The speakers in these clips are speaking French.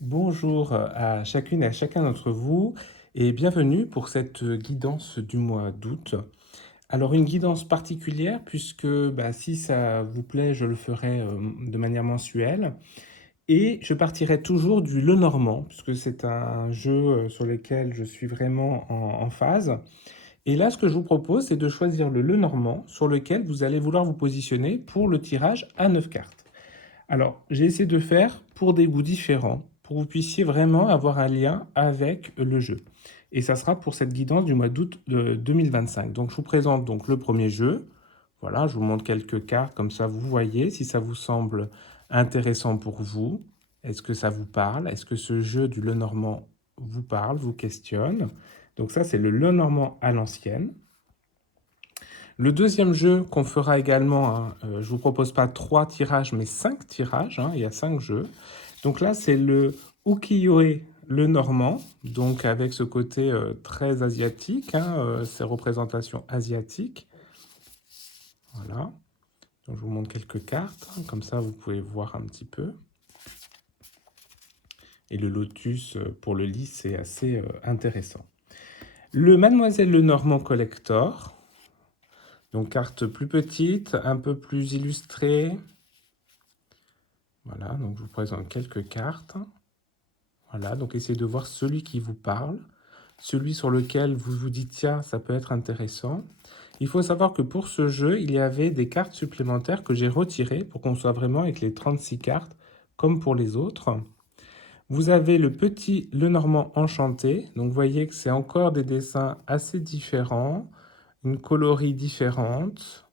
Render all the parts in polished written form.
Bonjour à chacune et à chacun d'entre vous et bienvenue pour cette guidance du mois d'août. Alors une guidance particulière puisque si ça vous plaît, je le ferai de manière mensuelle et je partirai toujours du Lenormand puisque c'est un jeu sur lequel je suis vraiment en phase. Et là, ce que je vous propose, c'est de choisir le Lenormand sur lequel vous allez vouloir vous positionner pour le tirage à 9 cartes. Alors, j'ai essayé de faire pour des goûts différents, pour que vous puissiez vraiment avoir un lien avec le jeu. Et ça sera pour cette guidance du mois d'août de 2025. Donc, je vous présente donc le premier jeu. Voilà, je vous montre quelques cartes, comme ça vous voyez si ça vous semble intéressant pour vous. Est-ce que ça vous parle? Est-ce que ce jeu du Lenormand vous parle, vous questionne? Donc ça, c'est le Lenormand à l'ancienne. Le deuxième jeu qu'on fera également, je ne vous propose pas 3 tirages, mais 5 tirages, il y a 5 jeux. Donc là, c'est le ukiyo-e, le normand, donc avec ce côté très asiatique, ces représentations asiatiques. Voilà. Donc je vous montre quelques cartes, comme ça vous pouvez voir un petit peu. Et le lotus pour le lit, c'est assez intéressant. Le Mademoiselle Lenormand Collector, donc carte plus petite, un peu plus illustrée. Voilà, donc je vous présente quelques cartes. Voilà, donc essayez de voir celui qui vous parle, celui sur lequel vous vous dites, tiens, ça peut être intéressant. Il faut savoir que pour ce jeu, il y avait des cartes supplémentaires que j'ai retirées pour qu'on soit vraiment avec les 36 cartes, comme pour les autres. Vous avez le petit Lenormand enchanté, donc vous voyez que c'est encore des dessins assez différents, une coloris différente,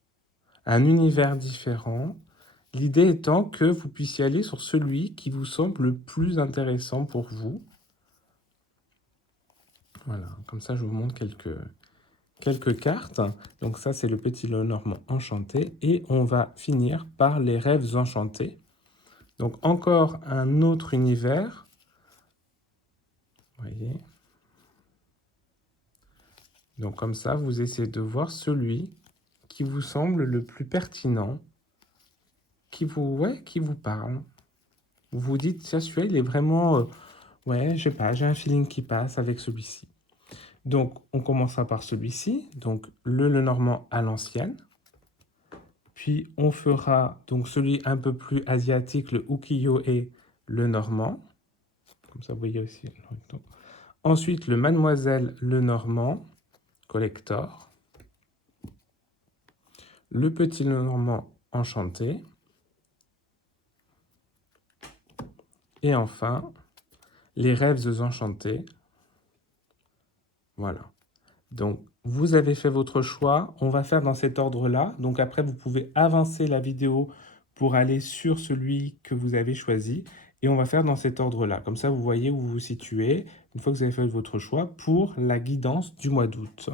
un univers différent. L'idée étant que vous puissiez aller sur celui qui vous semble le plus intéressant pour vous. Voilà, comme ça je vous montre quelques cartes. Donc ça c'est le petit Lenormand enchanté. Et on va finir par les rêves enchantés. Donc encore un autre univers. Vous voyez. Donc comme ça vous essayez de voir celui qui vous semble le plus pertinent, qui vous parle. Vous vous dites, tiens, celui-là il est vraiment... ouais, je sais pas, j'ai un feeling qui passe avec celui-ci. Donc, on commencera par celui-ci, donc le Lenormand à l'ancienne. Puis, on fera donc celui un peu plus asiatique, le ukiyo-e, le normand. Comme ça, vous voyez aussi. Ensuite, le Mademoiselle Lenormand collector. Le petit Lenormand enchanté. Et enfin, les rêves enchantés. Voilà. Donc, vous avez fait votre choix. On va faire dans cet ordre-là. Donc, après, vous pouvez avancer la vidéo pour aller sur celui que vous avez choisi. Et on va faire dans cet ordre-là. Comme ça, vous voyez où vous vous situez, une fois que vous avez fait votre choix, pour la guidance du mois d'août.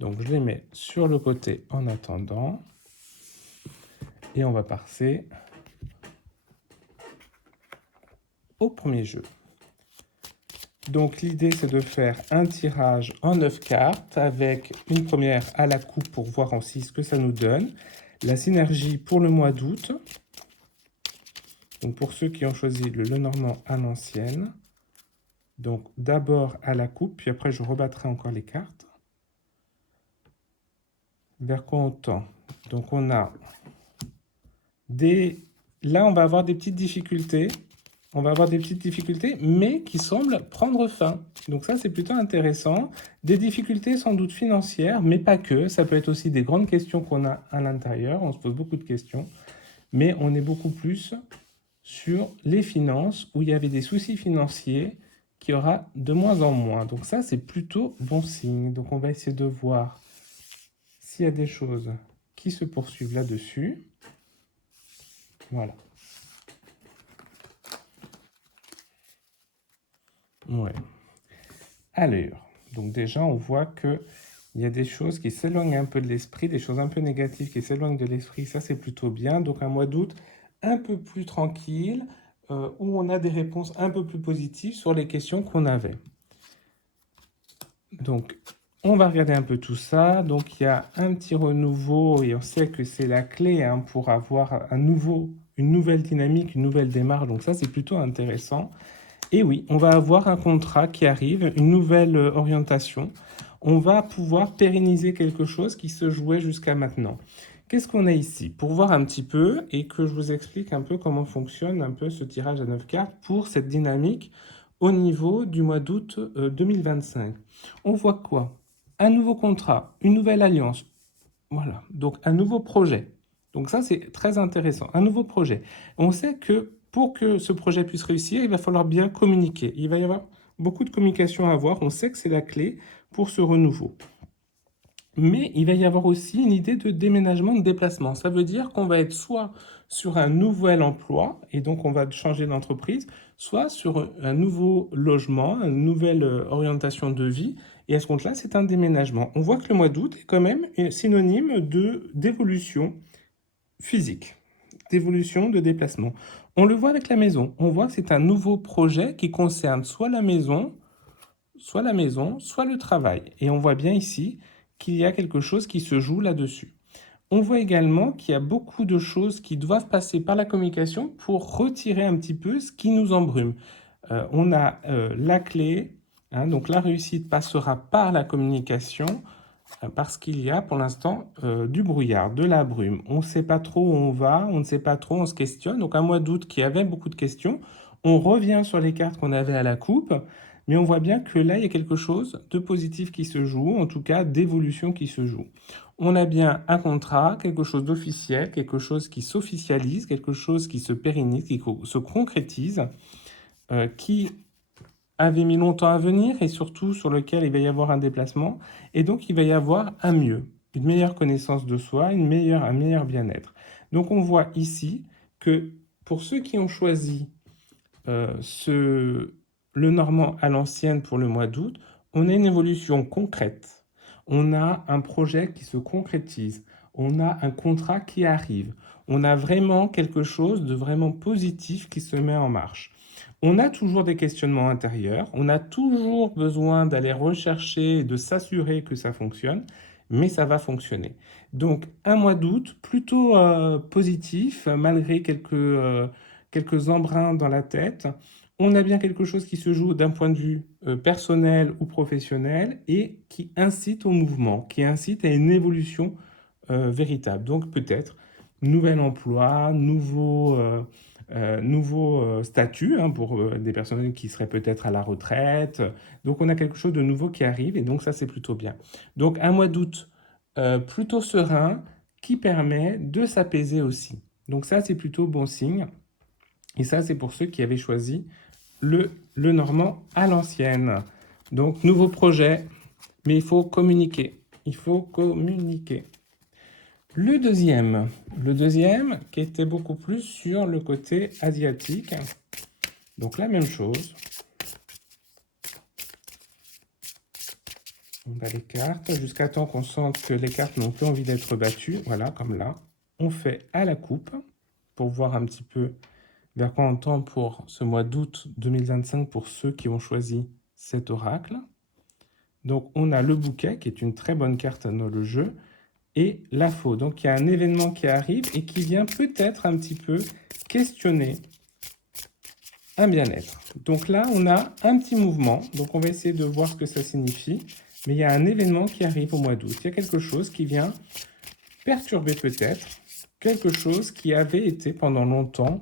Donc, je les mets sur le côté en attendant. Et on va passer au premier jeu. Donc l'idée c'est de faire un tirage en 9 cartes avec une première à la coupe pour voir aussi ce que ça nous donne. La synergie pour le mois d'août. Donc pour ceux qui ont choisi le Lenormand à l'ancienne. Donc d'abord à la coupe, puis après je rebattrai encore les cartes. Vers quoi on tend? Donc on a des... Là on va avoir des petites difficultés. On va avoir des petites difficultés, mais qui semblent prendre fin. Donc ça, c'est plutôt intéressant. Des difficultés sans doute financières, mais pas que. Ça peut être aussi des grandes questions qu'on a à l'intérieur. On se pose beaucoup de questions. Mais on est beaucoup plus sur les finances, où il y avait des soucis financiers, qui aura de moins en moins. Donc ça, c'est plutôt bon signe. Donc on va essayer de voir s'il y a des choses qui se poursuivent là-dessus. Voilà. Ouais. Alors, donc déjà, on voit que il y a des choses qui s'éloignent un peu de l'esprit, des choses un peu négatives qui s'éloignent de l'esprit. Ça, c'est plutôt bien. Donc, un mois d'août un peu plus tranquille, où on a des réponses un peu plus positives sur les questions qu'on avait. Donc, on va regarder un peu tout ça. Donc, il y a un petit renouveau et on sait que c'est la clé pour avoir une nouvelle dynamique, une nouvelle démarche. Donc, ça, c'est plutôt intéressant. Et oui, on va avoir un contrat qui arrive, une nouvelle orientation. On va pouvoir pérenniser quelque chose qui se jouait jusqu'à maintenant. Qu'est-ce qu'on a ici? Pour voir un petit peu et que je vous explique un peu comment fonctionne un peu ce tirage à 9 cartes pour cette dynamique au niveau du mois d'août 2025. On voit quoi? Un nouveau contrat, une nouvelle alliance. Voilà, donc un nouveau projet. Donc ça, c'est très intéressant. Un nouveau projet. On sait que pour que ce projet puisse réussir, il va falloir bien communiquer. Il va y avoir beaucoup de communication à avoir. On sait que c'est la clé pour ce renouveau. Mais il va y avoir aussi une idée de déménagement, de déplacement. Ça veut dire qu'on va être soit sur un nouvel emploi, et donc on va changer d'entreprise, soit sur un nouveau logement, une nouvelle orientation de vie. Et à ce compte-là, c'est un déménagement. On voit que le mois d'août est quand même synonyme d'évolution physique, d'évolution, de déplacement. On le voit avec la maison. On voit que c'est un nouveau projet qui concerne soit la maison, soit le travail. Et on voit bien ici qu'il y a quelque chose qui se joue là-dessus. On voit également qu'il y a beaucoup de choses qui doivent passer par la communication pour retirer un petit peu ce qui nous embrume. On a la clé, hein, donc la réussite passera par la communication parce qu'il y a pour l'instant du brouillard, de la brume. On ne sait pas trop où on va, on ne sait pas trop, on se questionne. Donc un mois d'août qui avait beaucoup de questions, on revient sur les cartes qu'on avait à la coupe, mais on voit bien que là, il y a quelque chose de positif qui se joue, en tout cas d'évolution qui se joue. On a bien un contrat, quelque chose d'officiel, quelque chose qui s'officialise, quelque chose qui se pérennise, qui se concrétise, qui avait mis longtemps à venir et surtout sur lequel il va y avoir un déplacement. Et donc, il va y avoir un mieux, une meilleure connaissance de soi, un meilleur bien-être. Donc, on voit ici que pour ceux qui ont choisi le normand à l'ancienne pour le mois d'août, on a une évolution concrète. On a un projet qui se concrétise. On a un contrat qui arrive. On a vraiment quelque chose de vraiment positif qui se met en marche. On a toujours des questionnements intérieurs. On a toujours besoin d'aller rechercher et de s'assurer que ça fonctionne, mais ça va fonctionner. Donc, un mois d'août plutôt positif, malgré quelques embruns dans la tête. On a bien quelque chose qui se joue d'un point de vue personnel ou professionnel et qui incite au mouvement, qui incite à une évolution véritable. Donc peut-être nouvel emploi, nouveau statut hein, pour des personnes qui seraient peut-être à la retraite. Donc on a quelque chose de nouveau qui arrive et donc ça c'est plutôt bien. Donc un mois d'août plutôt serein qui permet de s'apaiser aussi. Donc ça c'est plutôt bon signe. Et ça, c'est pour ceux qui avaient choisi le normand à l'ancienne. Donc, nouveau projet, mais il faut communiquer. Il faut communiquer. Le deuxième qui était beaucoup plus sur le côté asiatique. Donc, la même chose. On bat les cartes jusqu'à temps qu'on sente que les cartes n'ont plus envie d'être battues. Voilà, comme là. On fait à la coupe pour voir un petit peu vers quoi on tend pour ce mois d'août 2025 pour ceux qui ont choisi cet oracle. Donc on a le bouquet qui est une très bonne carte dans le jeu et la faux. Donc il y a un événement qui arrive et qui vient peut-être un petit peu questionner un bien-être. Donc là on a un petit mouvement, donc on va essayer de voir ce que ça signifie. Mais il y a un événement qui arrive au mois d'août. Il y a quelque chose qui vient perturber peut-être quelque chose qui avait été pendant longtemps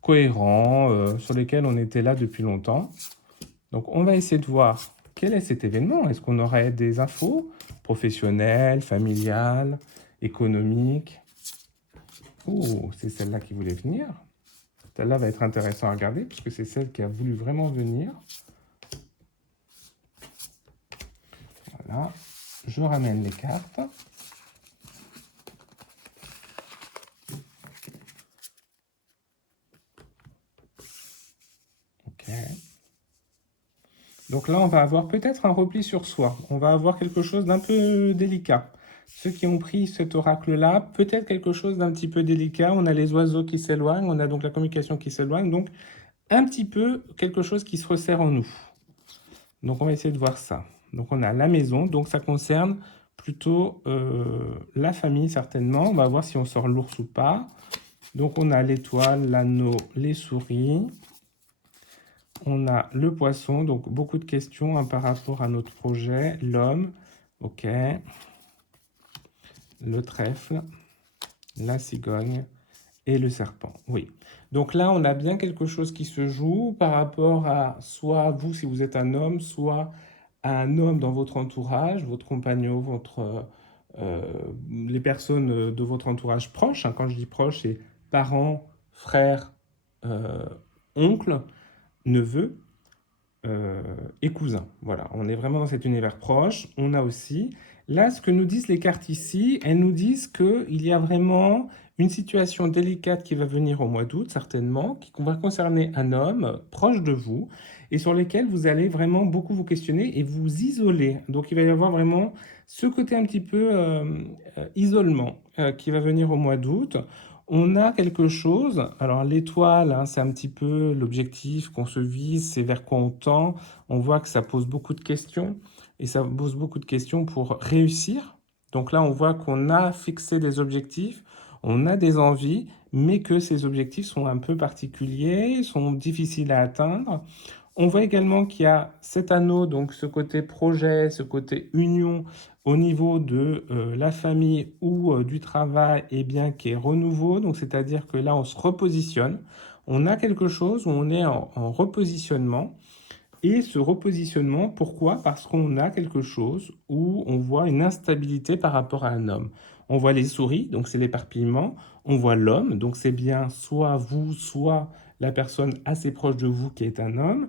cohérents, sur lesquels on était là depuis longtemps. Donc, on va essayer de voir quel est cet événement. Est-ce qu'on aurait des infos professionnelles, familiales, économiques? Oh, c'est celle-là qui voulait venir. Celle-là va être intéressante à regarder puisque c'est celle qui a voulu vraiment venir. Voilà, je ramène les cartes. Ok. Donc là, on va avoir peut-être un repli sur soi. On va avoir quelque chose d'un peu délicat. Ceux qui ont pris cet oracle-là, peut-être quelque chose d'un petit peu délicat. On a les oiseaux qui s'éloignent, on a donc la communication qui s'éloigne. Donc, un petit peu quelque chose qui se resserre en nous. Donc, on va essayer de voir ça. Donc, on a la maison. Donc, ça concerne plutôt la famille, certainement. On va voir si on sort l'ours ou pas. Donc, on a l'étoile, l'anneau, les souris. On a le poisson, donc beaucoup de questions par rapport à notre projet. L'homme, ok. Le trèfle, la cigogne et le serpent, oui. Donc là, on a bien quelque chose qui se joue par rapport à soit vous, si vous êtes un homme, soit à un homme dans votre entourage, votre compagnon, euh, les personnes de votre entourage proche. Hein. Quand je dis proche, c'est parents, frères, euh, oncles, neveux et cousins. Voilà, on est vraiment dans cet univers proche. On a aussi, là, ce que nous disent les cartes ici, elles nous disent qu'il y a vraiment une situation délicate qui va venir au mois d'août, certainement, qui va concerner un homme proche de vous et sur lequel vous allez vraiment beaucoup vous questionner et vous isoler. Donc, il va y avoir vraiment ce côté un petit peu isolement qui va venir au mois d'août. On a quelque chose, alors l'étoile, hein, c'est un petit peu l'objectif qu'on se vise, c'est vers quoi on tend. On voit que ça pose beaucoup de questions et ça pose beaucoup de questions pour réussir. Donc là, on voit qu'on a fixé des objectifs, on a des envies, mais que ces objectifs sont un peu particuliers, sont difficiles à atteindre. On voit également qu'il y a cet anneau, donc ce côté projet, ce côté union au niveau de la famille ou du travail, et bien, qui est renouveau. Donc, c'est-à-dire que là, on se repositionne. On a quelque chose où on est en repositionnement. Et ce repositionnement, pourquoi? Parce qu'on a quelque chose où on voit une instabilité par rapport à un homme. On voit les souris, donc c'est l'éparpillement. On voit l'homme, donc c'est bien soit vous, soit la personne assez proche de vous qui est un homme.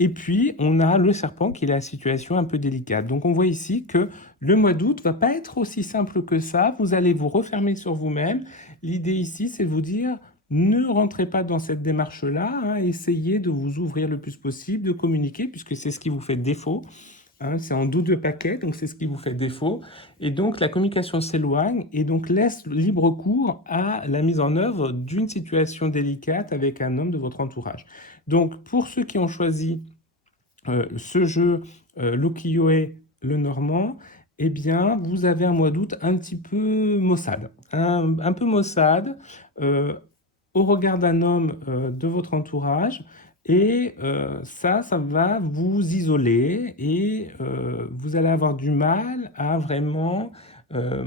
Et puis, on a le serpent qui est la situation un peu délicate. Donc, on voit ici que le mois d'août va pas être aussi simple que ça. Vous allez vous refermer sur vous-même. L'idée ici, c'est de vous dire, ne rentrez pas dans cette démarche-là. Hein, essayez de vous ouvrir le plus possible, de communiquer, puisque c'est ce qui vous fait défaut. Hein, c'est en double paquet, donc c'est ce qui vous fait défaut. Et donc, la communication s'éloigne et donc laisse libre cours à la mise en œuvre d'une situation délicate avec un homme de votre entourage. Donc, pour ceux qui ont choisi ce jeu, l'ukiyo-e, le normand, eh bien, vous avez un mois d'août un petit peu maussade. Un peu maussade, euh, au regard d'un homme de votre entourage. Et ça va vous isoler et vous allez avoir du mal à vraiment euh,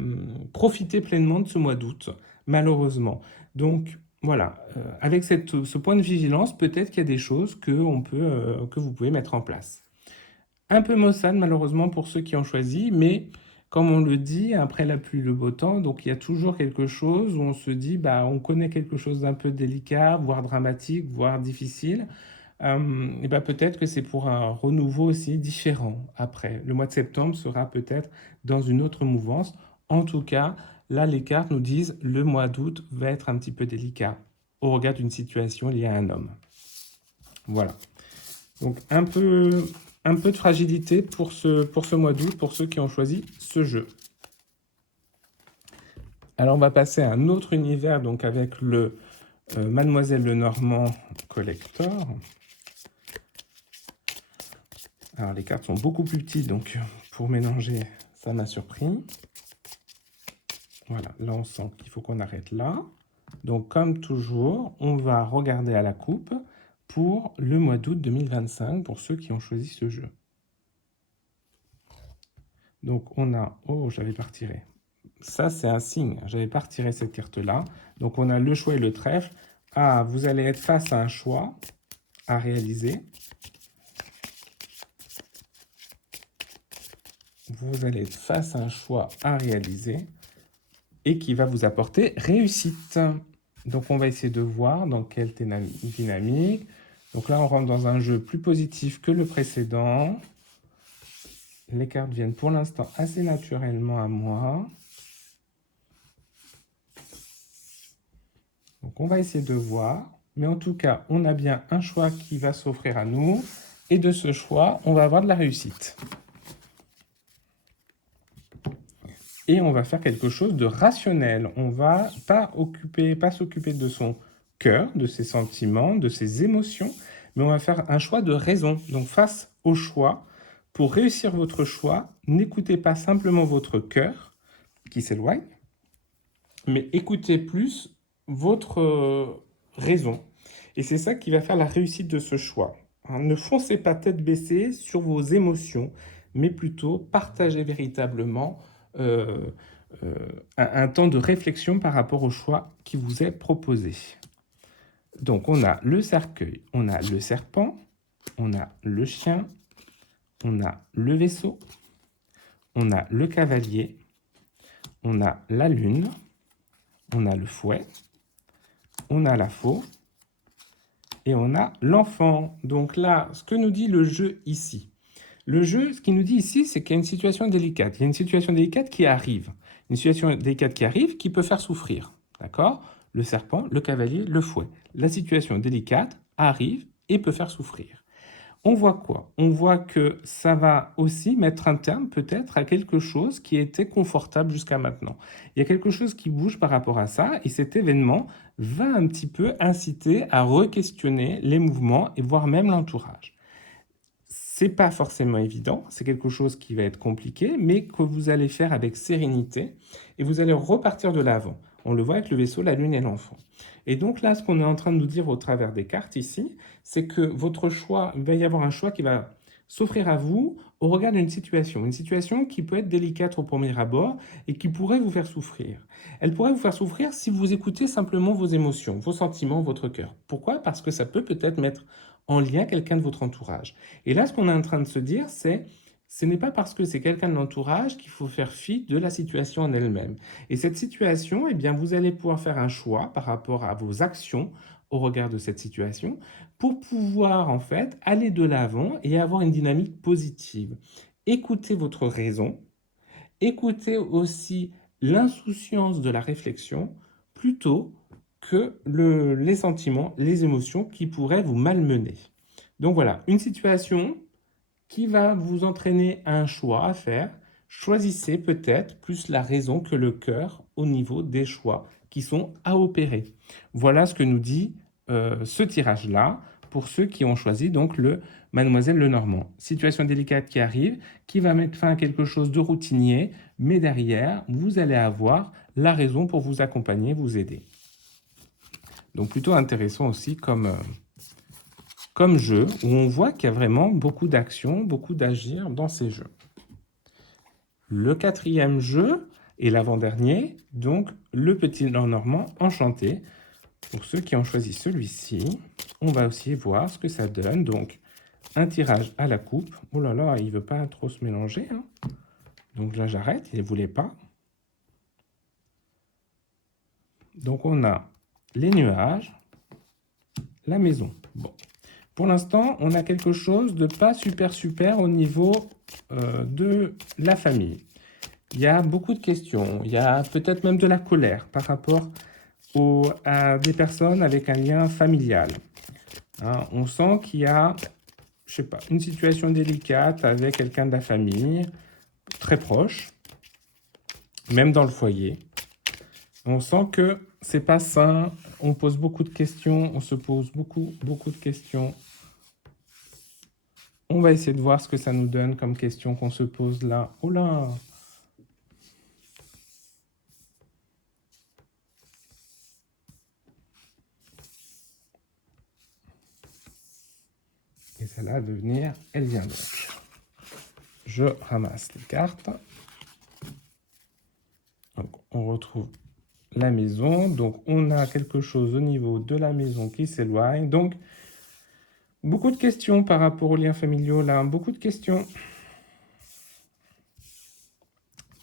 profiter pleinement de ce mois d'août, malheureusement. Donc, voilà, avec ce point de vigilance, peut-être qu'il y a des choses que vous pouvez mettre en place. Un peu maussade, malheureusement, pour ceux qui ont choisi, mais comme on le dit, après la pluie, le beau temps, donc il y a toujours quelque chose où on se dit, bah, on connaît quelque chose d'un peu délicat, voire dramatique, voire difficile. Et bah, peut-être que c'est pour un renouveau aussi différent après. Le mois de septembre sera peut-être dans une autre mouvance. En tout cas, là, les cartes nous disent le mois d'août va être un petit peu délicat au regard d'une situation liée à un homme. Voilà. Donc un peu de fragilité pour ce mois d'août, pour ceux qui ont choisi ce jeu. Alors on va passer à un autre univers, donc avec le Mademoiselle Lenormand Collector. Alors les cartes sont beaucoup plus petites, donc pour mélanger, ça m'a surpris. Voilà, là on sent qu'il faut qu'on arrête là. Donc comme toujours, on va regarder à la coupe pour le mois d'août 2025, pour ceux qui ont choisi ce jeu. Donc on a... Oh, j'avais pas retiré. Ça, c'est un signe. J'avais pas retiré cette carte-là. Donc on a le choix et le trèfle. Ah, vous allez être face à un choix à réaliser. Vous allez être face à un choix à réaliser et qui va vous apporter réussite. Donc on va essayer de voir dans quelle dynamique. Donc là, on rentre dans un jeu plus positif que le précédent. Les cartes viennent pour l'instant assez naturellement à moi. Donc on va essayer de voir. Mais en tout cas, on a bien un choix qui va s'offrir à nous. Et de ce choix, on va avoir de la réussite. Et on va faire quelque chose de rationnel. On va pas s'occuper de son cœur, de ses sentiments, de ses émotions, mais on va faire un choix de raison. Donc face au choix, pour réussir votre choix, n'écoutez pas simplement votre cœur qui s'éloigne, mais écoutez plus votre raison. Et c'est ça qui va faire la réussite de ce choix. Hein. Ne foncez pas tête baissée sur vos émotions, mais plutôt partagez véritablement euh, euh, un temps de réflexion par rapport au choix qui vous est proposé. Donc on a le cercueil, on a le serpent, on a le chien, on a le vaisseau, on a le cavalier, on a la lune, on a le fouet, on a la faux et on a l'enfant. Donc là, ce que nous dit le jeu ici. Le jeu, ce qu'il nous dit ici, c'est qu'il y a une situation délicate. Il y a une situation délicate qui arrive. Une situation délicate qui arrive qui peut faire souffrir. D'accord? Le serpent, le cavalier, le fouet. La situation délicate arrive et peut faire souffrir. On voit quoi? On voit que ça va aussi mettre un terme peut-être à quelque chose qui était confortable jusqu'à maintenant. Il y a quelque chose qui bouge par rapport à ça et cet événement va un petit peu inciter à re-questionner les mouvements et voire même l'entourage. C'est pas forcément évident, c'est quelque chose qui va être compliqué, mais que vous allez faire avec sérénité et vous allez repartir de l'avant. On le voit avec le vaisseau, la lune et l'enfant. Et donc là, ce qu'on est en train de nous dire au travers des cartes ici, c'est que votre choix, il va y avoir un choix qui va s'offrir à vous au regard d'une situation. Une situation qui peut être délicate au premier abord et qui pourrait vous faire souffrir. Elle pourrait vous faire souffrir si vous écoutez simplement vos émotions, vos sentiments, votre cœur. Pourquoi? Parce que ça peut peut-être mettre en lien quelqu'un de votre entourage. Et là, ce qu'on est en train de se dire, c'est ce n'est pas parce que c'est quelqu'un de l'entourage qu'il faut faire fi de la situation en elle-même. Et cette situation, eh bien, vous allez pouvoir faire un choix par rapport à vos actions au regard de cette situation pour pouvoir en fait aller de l'avant et avoir une dynamique positive. Écoutez votre raison, écoutez aussi l'insouciance de la réflexion plutôt que les sentiments, les émotions qui pourraient vous malmener. Donc voilà, une situation qui va vous entraîner à un choix à faire. Choisissez peut-être plus la raison que le cœur au niveau des choix qui sont à opérer. Voilà ce que nous dit ce tirage-là pour ceux qui ont choisi donc le Mademoiselle Lenormand. Situation délicate qui arrive, qui va mettre fin à quelque chose de routinier, mais derrière, vous allez avoir la raison pour vous accompagner, vous aider. Donc plutôt intéressant aussi comme jeu, où on voit qu'il y a vraiment beaucoup d'action, beaucoup d'agir dans ces jeux. Le quatrième jeu et l'avant-dernier, donc le petit Lenormand enchanté. Pour ceux qui ont choisi celui-ci, on va aussi voir ce que ça donne. Donc, un tirage à la coupe. Oh là là, il ne veut pas trop se mélanger. Hein. Donc là, j'arrête, il ne voulait pas. Donc, on a les nuages, la maison. Bon. Pour l'instant, on a quelque chose de pas super au niveau de la famille. Il y a beaucoup de questions. Il y a peut-être même de la colère par rapport à des personnes avec un lien familial. Hein, on sent qu'il y a, je sais pas, une situation délicate avec quelqu'un de la famille, très proche, même dans le foyer. On sent que c'est pas sain, on pose beaucoup de questions, on se pose beaucoup de questions. On va essayer de voir ce que ça nous donne comme question qu'on se pose là. Oh là! Et celle-là de venir, elle vient donc. Je ramasse les cartes. Donc, on retrouve la maison. Donc, on a quelque chose au niveau de la maison qui s'éloigne. Donc, beaucoup de questions par rapport aux liens familiaux, là. Beaucoup de questions.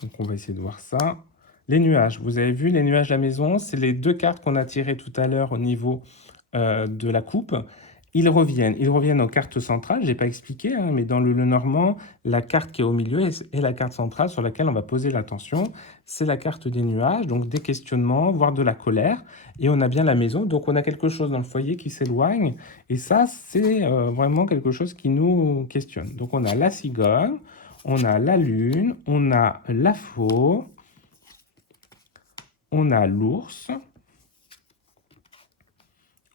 Donc, on va essayer de voir ça. Les nuages. Vous avez vu, les nuages de la maison, c'est les deux cartes qu'on a tirées tout à l'heure au niveau de la coupe. Ils reviennent en carte centrale, je n'ai pas expliqué, hein, mais dans le Lenormand, la carte qui est au milieu est la carte centrale sur laquelle on va poser l'attention. C'est la carte des nuages, donc des questionnements, voire de la colère. Et on a bien la maison, donc on a quelque chose dans le foyer qui s'éloigne. Et ça, c'est vraiment quelque chose qui nous questionne. Donc on a la cigogne, on a la lune, on a la faux, on a l'ours,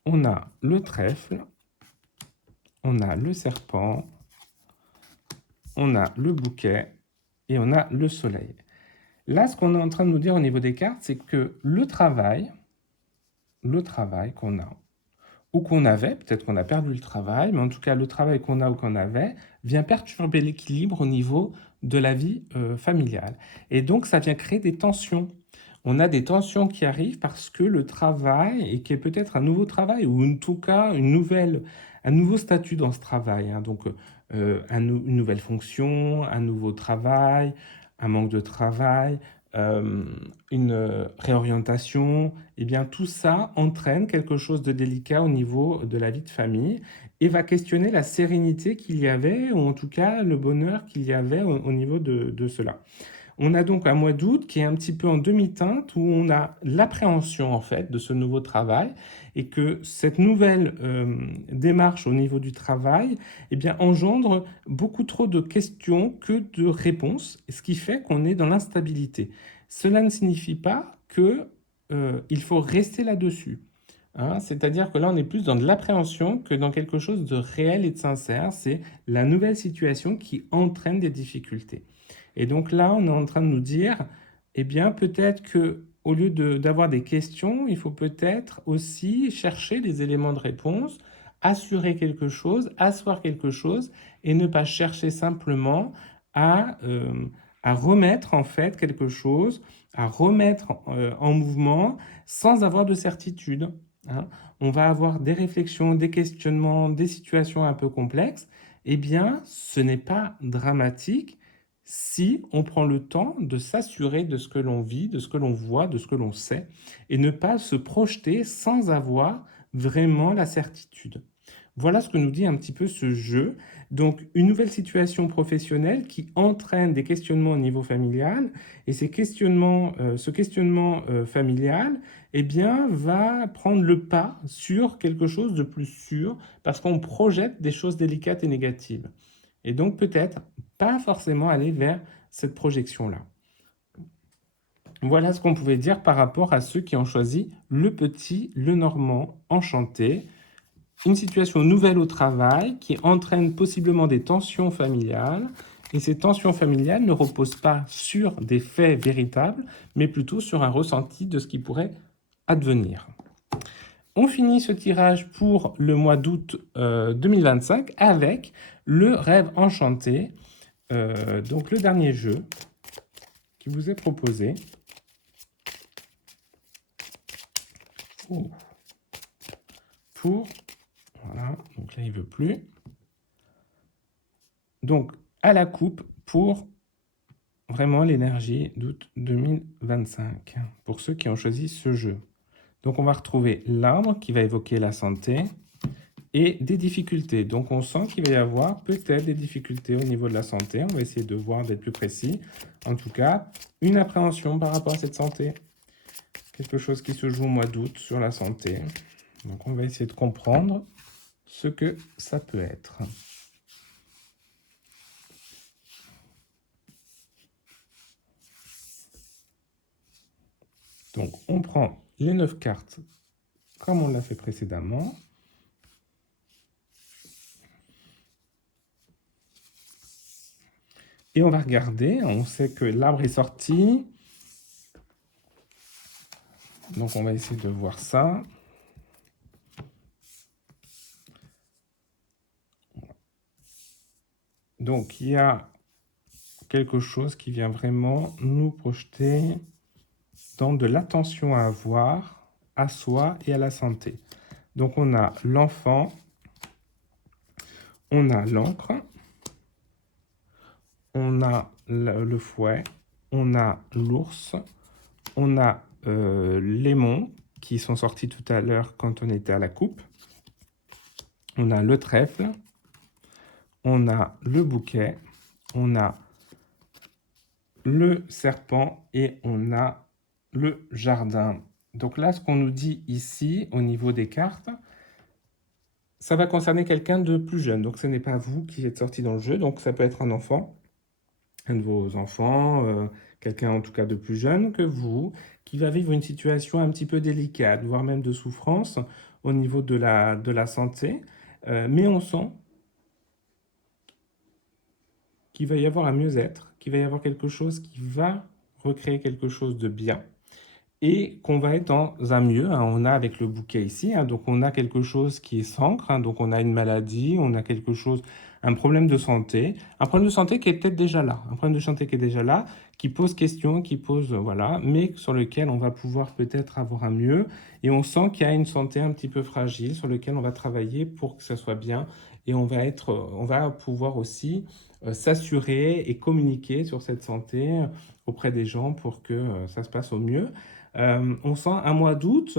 on a le trèfle, on a le serpent, on a le bouquet et on a le soleil. Là, ce qu'on est en train de nous dire au niveau des cartes, c'est que le travail le travail qu'on a ou qu'on avait, peut-être qu'on a perdu le travail, mais en tout cas le travail qu'on a ou qu'on avait vient perturber l'équilibre au niveau de la vie familiale. Et donc ça vient créer des tensions. On a des tensions qui arrivent parce que le travail, et qui est peut-être un nouveau travail, ou en tout cas un nouveau statut dans ce travail, hein. Donc une nouvelle fonction, un nouveau travail, un manque de travail, euh, une réorientation, eh bien tout ça entraîne quelque chose de délicat au niveau de la vie de famille et va questionner la sérénité qu'il y avait, ou en tout cas le bonheur qu'il y avait au niveau de cela. On a donc un mois d'août qui est un petit peu en demi-teinte, où on a l'appréhension en fait de ce nouveau travail, et que cette nouvelle démarche au niveau du travail eh bien, engendre beaucoup trop de questions que de réponses, ce qui fait qu'on est dans l'instabilité. Cela ne signifie pas que il faut rester là-dessus. Hein. C'est-à-dire que là, on est plus dans de l'appréhension que dans quelque chose de réel et de sincère. C'est la nouvelle situation qui entraîne des difficultés. Et donc là, on est en train de nous dire, eh bien, peut-être que au lieu d'avoir des questions, il faut peut-être aussi chercher des éléments de réponse, assurer quelque chose, asseoir quelque chose, et ne pas chercher simplement à, euh, à remettre en fait quelque chose, à remettre en mouvement sans avoir de certitude. Hein. On va avoir des réflexions, des questionnements, des situations un peu complexes. Eh bien, ce n'est pas dramatique si on prend le temps de s'assurer de ce que l'on vit, de ce que l'on voit, de ce que l'on sait, et ne pas se projeter sans avoir vraiment la certitude. Voilà ce que nous dit un petit peu ce jeu. Donc, une nouvelle situation professionnelle qui entraîne des questionnements au niveau familial, et ce questionnement familial, eh bien, va prendre le pas sur quelque chose de plus sûr, parce qu'on projette des choses délicates et négatives. Et donc peut-être pas forcément aller vers cette projection-là. Voilà ce qu'on pouvait dire par rapport à ceux qui ont choisi le petit, le normand, enchanté. Une situation nouvelle au travail qui entraîne possiblement des tensions familiales. Et ces tensions familiales ne reposent pas sur des faits véritables, mais plutôt sur un ressenti de ce qui pourrait advenir. On finit ce tirage pour le mois d'août 2025 avec le rêve enchanté. Donc le dernier jeu qui vous est proposé. Oh. Pour, voilà, donc là il veut plus. Donc à la coupe pour vraiment l'énergie d'août 2025, pour ceux qui ont choisi ce jeu. Donc on va retrouver l'arbre qui va évoquer la santé et des difficultés. Donc on sent qu'il va y avoir peut-être des difficultés au niveau de la santé. On va essayer de voir, d'être plus précis. En tout cas, une appréhension par rapport à cette santé. Quelque chose qui se joue au mois d'août sur la santé. Donc on va essayer de comprendre ce que ça peut être. Donc on prend les 9 cartes comme on l'a fait précédemment. Et on va regarder, on sait que l'arbre est sorti. Donc on va essayer de voir ça. Donc il y a quelque chose qui vient vraiment nous projeter dans de l'attention à avoir à soi et à la santé. Donc on a l'enfant, on a l'encre, on a le fouet, on a l'ours, on a les qui sont sortis tout à l'heure quand on était à la coupe, on a le trèfle, on a le bouquet, on a le serpent et on a le jardin. Donc là, ce qu'on nous dit ici au niveau des cartes, ça va concerner quelqu'un de plus jeune. Donc ce n'est pas vous qui êtes sorti dans le jeu, donc ça peut être un enfant, un de vos enfants, quelqu'un en tout cas de plus jeune que vous, qui va vivre une situation un petit peu délicate, voire même de souffrance au niveau de la santé. Mais on sent qu'il va y avoir un mieux-être, qu'il va y avoir quelque chose qui va recréer quelque chose de bien. et qu'on va être dans un mieux, hein. On a avec le bouquet ici, hein, donc on a quelque chose qui est s'ancre, hein, donc on a une maladie, on a quelque chose, un problème de santé, un problème de santé qui est peut-être déjà là, un problème de santé qui est déjà là, qui pose question, qui pose, voilà, mais sur lequel on va pouvoir peut-être avoir un mieux, et on sent qu'il y a une santé un petit peu fragile sur lequel on va travailler pour que ça soit bien, et on va pouvoir aussi s'assurer et communiquer sur cette santé auprès des gens pour que ça se passe au mieux. On sent un mois d'août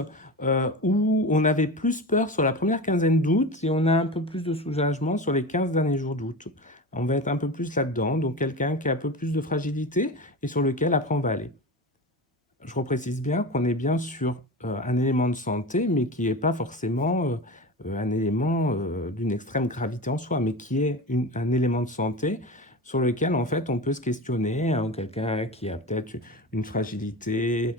où on avait plus peur sur la première quinzaine d'août et on a un peu plus de soulagement sur les 15 derniers jours d'août. On va être un peu plus là-dedans, donc quelqu'un qui a un peu plus de fragilité et sur lequel après on va aller. Je reprécise bien qu'on est bien sur un élément de santé, mais qui n'est pas forcément un élément d'une extrême gravité en soi, mais qui est un élément de santé sur lequel en fait on peut se questionner, hein. Quelqu'un qui a peut-être une fragilité,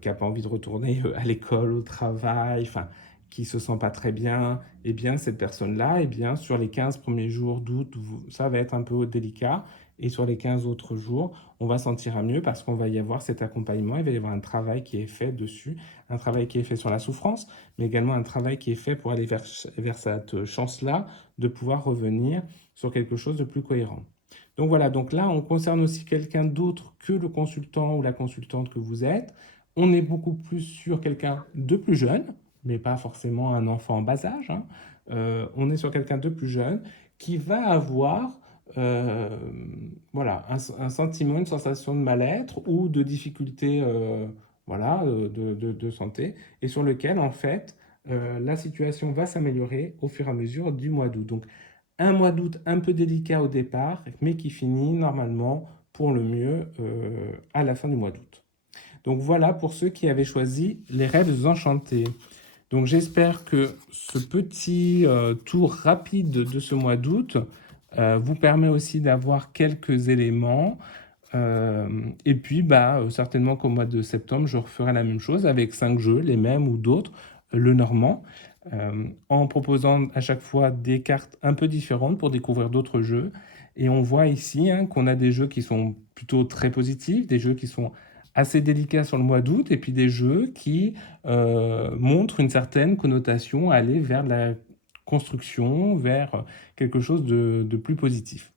qui n'a pas envie de retourner à l'école, au travail, enfin qui se sent pas très bien, eh bien cette personne-là, eh bien sur les 15 premiers jours d'août, ça va être un peu délicat, et sur les 15 autres jours, on va sentir à mieux parce qu'on va y avoir cet accompagnement, il va y avoir un travail qui est fait dessus, un travail qui est fait sur la souffrance, mais également un travail qui est fait pour aller vers cette chance-là de pouvoir revenir sur quelque chose de plus cohérent. Donc voilà, donc là, on concerne aussi quelqu'un d'autre que le consultant ou la consultante que vous êtes. On est beaucoup plus sur quelqu'un de plus jeune, mais pas forcément un enfant en bas âge, hein. On est sur quelqu'un de plus jeune qui va avoir euh, voilà, un sentiment, une sensation de mal-être ou de difficulté voilà, de santé, et sur lequel, en fait, la situation va s'améliorer au fur et à mesure du mois d'août. Donc, un mois d'août un peu délicat au départ, mais qui finit normalement pour le mieux à la fin du mois d'août. Donc voilà pour ceux qui avaient choisi les rêves enchantés. Donc j'espère que ce petit tour rapide de ce mois d'août vous permet aussi d'avoir quelques éléments. Et puis, certainement qu'au mois de septembre, je referai la même chose avec 5 jeux, les mêmes ou d'autres, le normand, en proposant à chaque fois des cartes un peu différentes pour découvrir d'autres jeux. Et on voit ici hein, qu'on a des jeux qui sont plutôt très positifs, des jeux qui sont assez délicats sur le mois d'août, et puis des jeux qui montrent une certaine connotation à aller vers la construction, vers quelque chose de plus positif.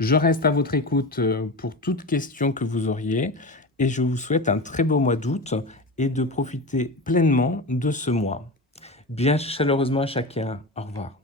Je reste à votre écoute pour toute question que vous auriez et je vous souhaite un très beau mois d'août et de profiter pleinement de ce mois. Bien chaleureusement à chacun. Au revoir.